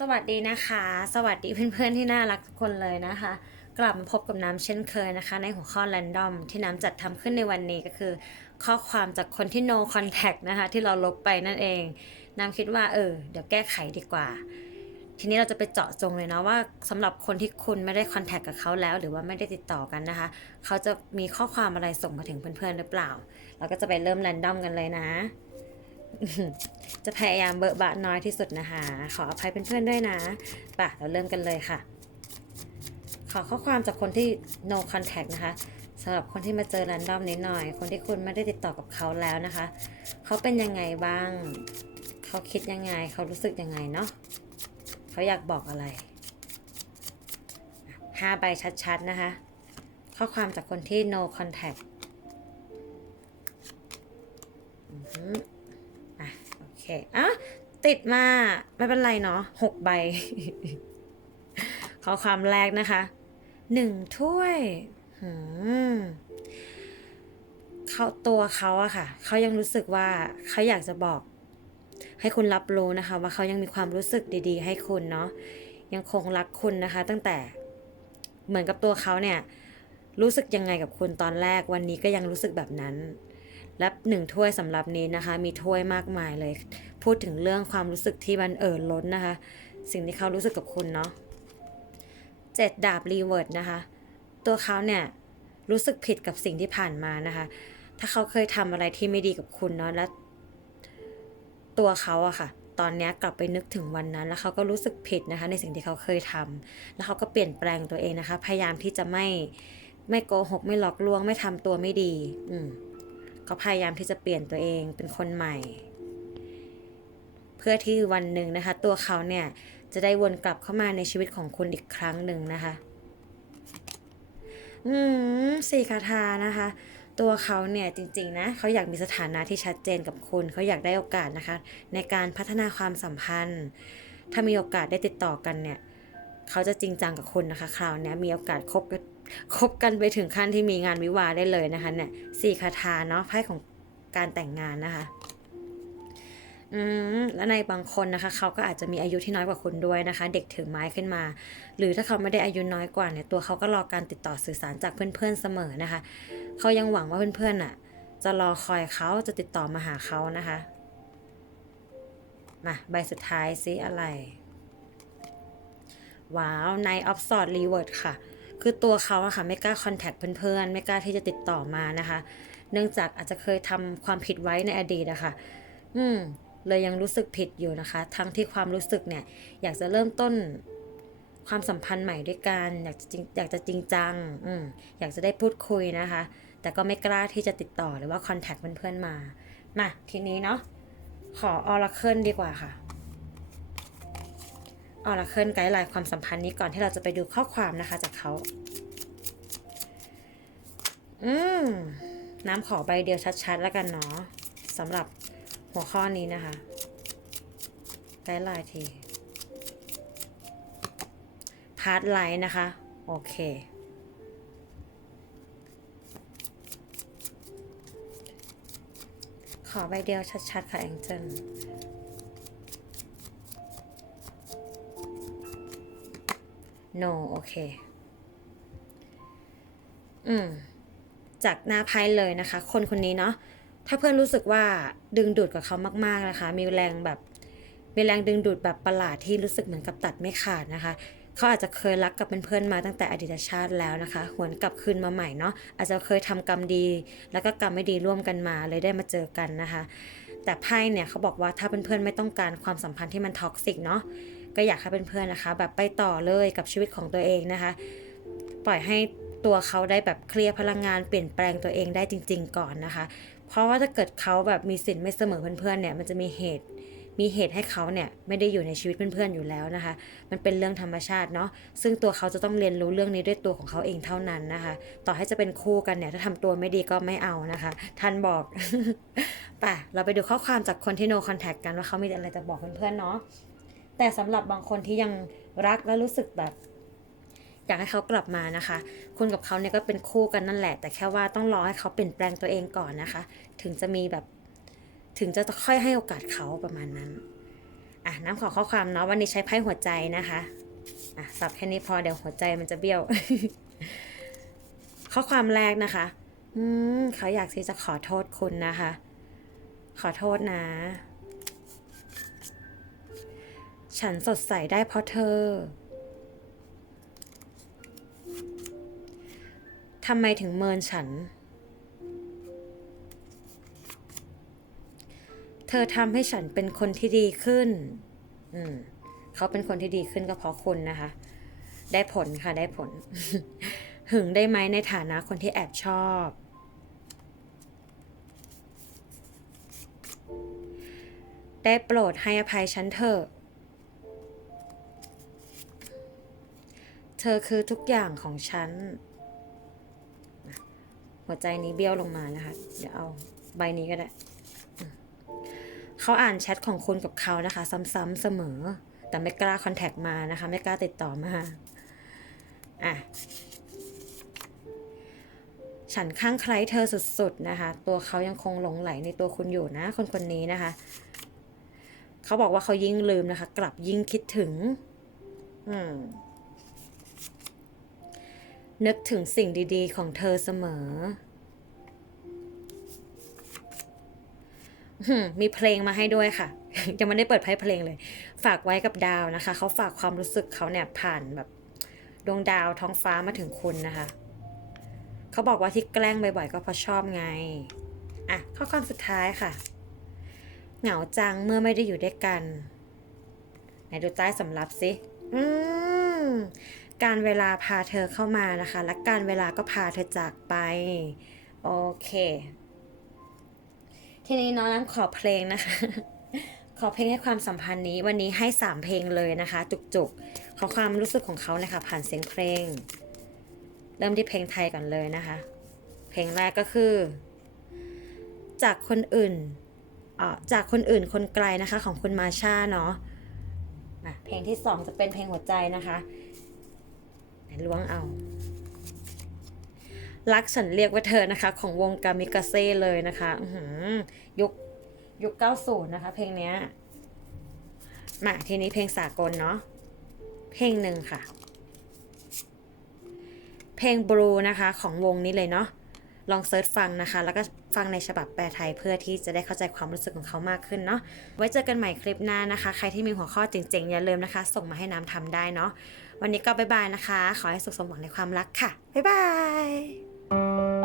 สวัสดีนะคะ สวัสดีเพื่อนๆที่น่ารักทุกคนเลยนะคะ กลับมาพบกับน้ำเช่นเคยนะคะ ในหัวข้อ Random ที่น้ำจัดทำขึ้นในวันนี้ก็คือ ข้อความจากคนที่ no contact นะคะ ที่เราลบไปนั่นเอง น้ำคิดว่าเออเดี๋ยวแก้ไขดีกว่า ทีนี้เราจะไปเจาะจงเลยนะว่าสำหรับคนที่คุณไม่ได้คอนแทคกับเขาแล้ว หรือว่าไม่ได้ติดต่อกันนะคะ เขาจะมีข้อความอะไรส่งมาถึงเพื่อนๆหรือเปล่า เราก็จะไปเริ่ม Random กันเลยนะ จะพยายามเบอะบะน้อยที่สุดนะคะ ขออภัยเพื่อนๆด้วยนะป่ะเราเริ่มกันเลยค่ะ ขอข้อความจากคนที่ no contact นะคะสำหรับคนที่มาเจอ random นิดหน่อย คนที่คุณไม่ได้ติดต่อกับเขาแล้วนะคะ เขาเป็นยังไงบ้าง เขาคิดยังไง เขารู้สึกยังไงเนาะเขาอยากบอกอะไรห้าใบชัดๆนะคะ ข้อความจากคนที่ no contact อือ เคอะติดมา ไม่เป็นไรเนาะหกใบ ขอความแรกนะคะหนึ่งถ้วยหืมเขาตัวเขาอะค่ะ เขายังรู้สึกว่าเขาอยากจะบอก ให้คุณรับรู้นะคะ ว่าเขายังมีความรู้สึกดีๆ ให้คุณเนาะยังคงรักคุณนะคะ ตั้งแต่เหมือนกับตัวเขาเนี่ย รู้สึกยังไงกับคุณตอนแรกวันนี้ก็ยังรู้สึกแบบนั้น และหนึ่งถ้วยสำหรับนี้นะคะ มีถ้วยมากมายเลย พูดถึงเรื่องความรู้สึกที่มันเอ่อล้นนะคะ สิ่งที่เขารู้สึกกับคุณเนาะเจ็ดดาบรีเวิร์ดนะคะ ตัวเขาเนี่ยรู้สึกผิดกับสิ่งที่ผ่านมานะคะ ถ้าเขาเคยทำอะไรที่ไม่ดีกับคุณเนาะและตัวเขาอะค่ะ ตอนนี้กลับไปนึกถึงวันนั้น แล้วเขาก็รู้สึกผิดนะคะ ในสิ่งที่เขาเคยทำแล้วเขาก็เปลี่ยนแปลงตัวเองนะคะ พยายามที่จะไม่ไม่โกหกไม่หลอกลวงไม่ทำตัวไม่ดี อืม เขาพยายามที่จะเปลี่ยนตัวเองเป็นคนใหม่ เพื่อที่วันหนึ่งนะคะ ตัวเขาเนี่ยจะได้วนกลับเข้ามาในชีวิตของคุณอีกครั้งหนึ่งนะคะ อืมสี่คาถานะคะ ตัวเขาเนี่ยจริงๆนะเขาอยากมีสถานะที่ชัดเจนกับคุณเขาอยากได้โอกาสนะคะ ในการพัฒนาความสัมพันธ์ ถ้ามีโอกาสได้ติดต่อกันเนี่ยเขาจะจริงจังกับคุณนะคะ คราวนี้มีโอกาสคบกัน คบกันไปถึงขั้นที่มีงานวิวาได้เลยนะคะเนี่ยสี่คาถาเนาะไพ่ของการแต่งงานนะคะอืมและในบางคนนะคะ เขาก็อาจจะมีอายุที่น้อยกว่าคุณด้วยนะคะ เด็กถือไม้ขึ้นมา หรือถ้าเขาไม่ได้อายุน้อยกว่าเนี่ยตัวเขาก็รอการติดต่อสื่อสารจากเพื่อนๆเสมอนะคะ เขายังหวังว่าเพื่อนๆน่ะ จะรอคอยเขาจะติดต่อมาหาเขานะคะมาใบสุดท้ายซิอะไร ว้าว Knight of Swords Reverse ค่ะ คือตัวเขาอะค่ะไม่กล้าคอนแทคเพื่อนๆ ไม่กล้าที่จะติดต่อมานะคะ เนื่องจากอาจจะเคยทำความผิดไว้ในอดีตอะค่ะ อืม เลยยังรู้สึกผิดอยู่นะคะ ทั้งที่ความรู้สึกเนี่ย อยากจะเริ่มต้นความสัมพันธ์ใหม่ด้วยกันอยากจะจริงอยากจะจริงจัง อืม อยากจะได้พูดคุยนะคะ แต่ก็ไม่กล้าที่จะติดต่อหรือว่าคอนแทคเพื่อนๆมา มาทีนี้เนาะขอออร์เคิลดีกว่าค่ะ ออร์เคิลไกด์ไลน์ความสัมพันธ์นี้ก่อนที่เราจะไปดูข้อความนะคะจากเขาอืมน้ำขอใบเดียวชัดๆ แล้วกันเนาะสำหรับหัวข้อนี้นะคะ ไกด์ไลน์ที พาร์ทไลน์นะคะ โอเคขอใบเดียวชัดๆ ค่ะแองเจิล no โอเค อืม จากหน้าไพ่เลยนะคะ คนคนนี้เนาะ ถ้าเพื่อนรู้สึกว่าดึงดูดกับเขามาก ๆนะคะ มีแรงแบบมีแรงดึงดูดแบบประหลาดที่รู้สึกเหมือนกับตัดไม่ขาดนะคะ เขาอาจจะเคยรักกับเพื่อนๆมาตั้งแต่อดีตชาติแล้วนะคะ หวนกลับคืนมาใหม่เนาะ อาจจะเคยทำกรรมดี แล้วก็กรรมไม่ดีร่วมกันมาเลยได้มาเจอกันนะคะ แต่ไพ่เนี่ยเขาบอกว่าถ้าเพื่อนๆไม่ต้องการความสัมพันธ์ที่มันท็อกซิกเนาะ ก็อยากให้เพื่อนๆนะคะ แบบไปต่อเลยกับชีวิตของตัวเองนะคะ ปล่อยให้ตัวเขาได้แบบเคลียร์พลังงานเปลี่ยนแปลงตัวเองได้จริง ๆ ก่อนนะคะ เพราะว่าถ้าเกิดเขาแบบมีสิทธิ์ไม่เสมอเพื่อนๆเนี่ยมันจะมีเหตุมีเหตุให้เขาเนี่ยไม่ได้อยู่ในชีวิตเพื่อนๆอยู่แล้วนะคะ มันเป็นเรื่องธรรมชาติเนาะ ซึ่งตัวเขาจะต้องเรียนรู้เรื่องนี้ด้วยตัวของเขาเองเท่านั้นนะคะ ต่อให้จะเป็นคู่กันเนี่ยถ้าทำตัวไม่ดีก็ไม่เอานะคะ ท่านบอก ป่ะ เราไปดูข้อความจากคนที่ no contact กันว่าเขามีอะไรจะบอกเพื่อนๆเนาะ แต่สำหรับบางคนที่ยังรักและรู้สึกแบบอยากให้เขากลับมานะคะ คุณกับเขาเนี่ยก็เป็นคู่กันนั่นแหละ แต่แค่ว่าต้องรอให้เขาเปลี่ยนแปลงตัวเองก่อนนะคะ ถึงจะมีแบบถึงจะค่อยให้โอกาสเขาประมาณนั้น อะน้ำขอข้อความเนาะวันนี้ใช้ไพ่หัวใจนะคะอะสับแค่นี้พอเดี๋ยวหัวใจมันจะเบี้ยว ข้อความแรกนะคะ อืมเขาอยากที่จะขอโทษคุณนะคะ ขอโทษนะ ฉันสดใสได้เพราะเธอ ทำไมถึงเมินฉัน เธอทำให้ฉันเป็นคนที่ดีขึ้น อืม เขาเป็นคนที่ดีขึ้นก็เพราะคุณนะคะ ได้ผลค่ะได้ผล หึงได้ไหมในฐานะคนที่แอบชอบได้โปรดให้อภัยฉันเถอะ ธอคือทุกอย่างของฉัน หัวใจนี้เบี้ยวลงมานะคะ เดี๋ยวเอาใบนี้ก็ได้ เขาอ่านแชทของคุณกับเขานะคะ ซ้ำๆเสมอ แต่ไม่กล้าคอนแทคมานะคะ ไม่กล้าติดต่อมา อะ ฉันข้างใครเธอสุดๆนะคะ ตัวเขายังคงหลงไหลในตัวคุณอยู่นะ คนคนนี้นะคะ เขาบอกว่าเขายิ่งลืมนะคะ กลับยิ่งคิดถึง อืม นึกถึงสิ่งดีๆ ของเธอเสมอมมีเพลงมาให้ด้วยค่ะ ยังไม่ได้เปิดไพ่เพลงเลย ฝากไว้กับดาวนะคะ เขาฝากความรู้สึกเขาเนี่ยผ่านแบบดวงดาวท้องฟ้ามาถึงคุณนะคะ เขาบอกว่าที่แกล้งบ่อยๆก็เพราะชอบไง อะ ข้อความสุดท้ายค่ะ เหงาจังเมื่อไม่ได้อยู่ด้วยกัน ไหนดูใต้สำรับสิ อืม การเวลาพาเธอเข้ามานะคะ และการเวลาก็พาเธอจากไป โอเค ทีนี้น้องน้ำขอเพลงนะคะ ขอเพลงให้ความสัมพันธ์นี้ วันนี้ให้สามเพลงเลยนะคะ จุกๆ ขอความรู้สึกของเขานะคะ ผ่านเสียงเพลง เริ่มที่เพลงไทยก่อนเลยนะคะ เพลงแรกก็คือ จากคนอื่นจากคนอื่นคนไกลนะคะ ของคุณมาชาเนาะะเพลงที่สองจะเป็นเพลงหัวใจนะคะ ล้วงเอา รักฉันเรียกว่าเธอนะคะ ของวงกามิกาเซ่เลยนะคะอื้อหือยุคยุค90นะคะ เพลงเนี้ยมาทีนี้เพลงสากลเนาะเพลงหนึ่งค่ะ เพลงบลูนะคะของวงนี้เลยเนาะลองเซิร์ชฟังนะคะ แล้วก็ฟังในฉบับแปลไทยเพื่อที่จะได้เข้าใจความรู้สึกของเขามากขึ้นเนาะไว้เจอกันใหม่คลิปหน้านะคะ ใครที่มีหัวข้อเจ๋งๆ อย่าลืมนะคะ ส่งมาให้น้ำทำได้เนาะ วันนี้ก็บ๊ายบายนะคะ ขอให้สุขสมหวังในความรักค่ะ บ๊ายบาย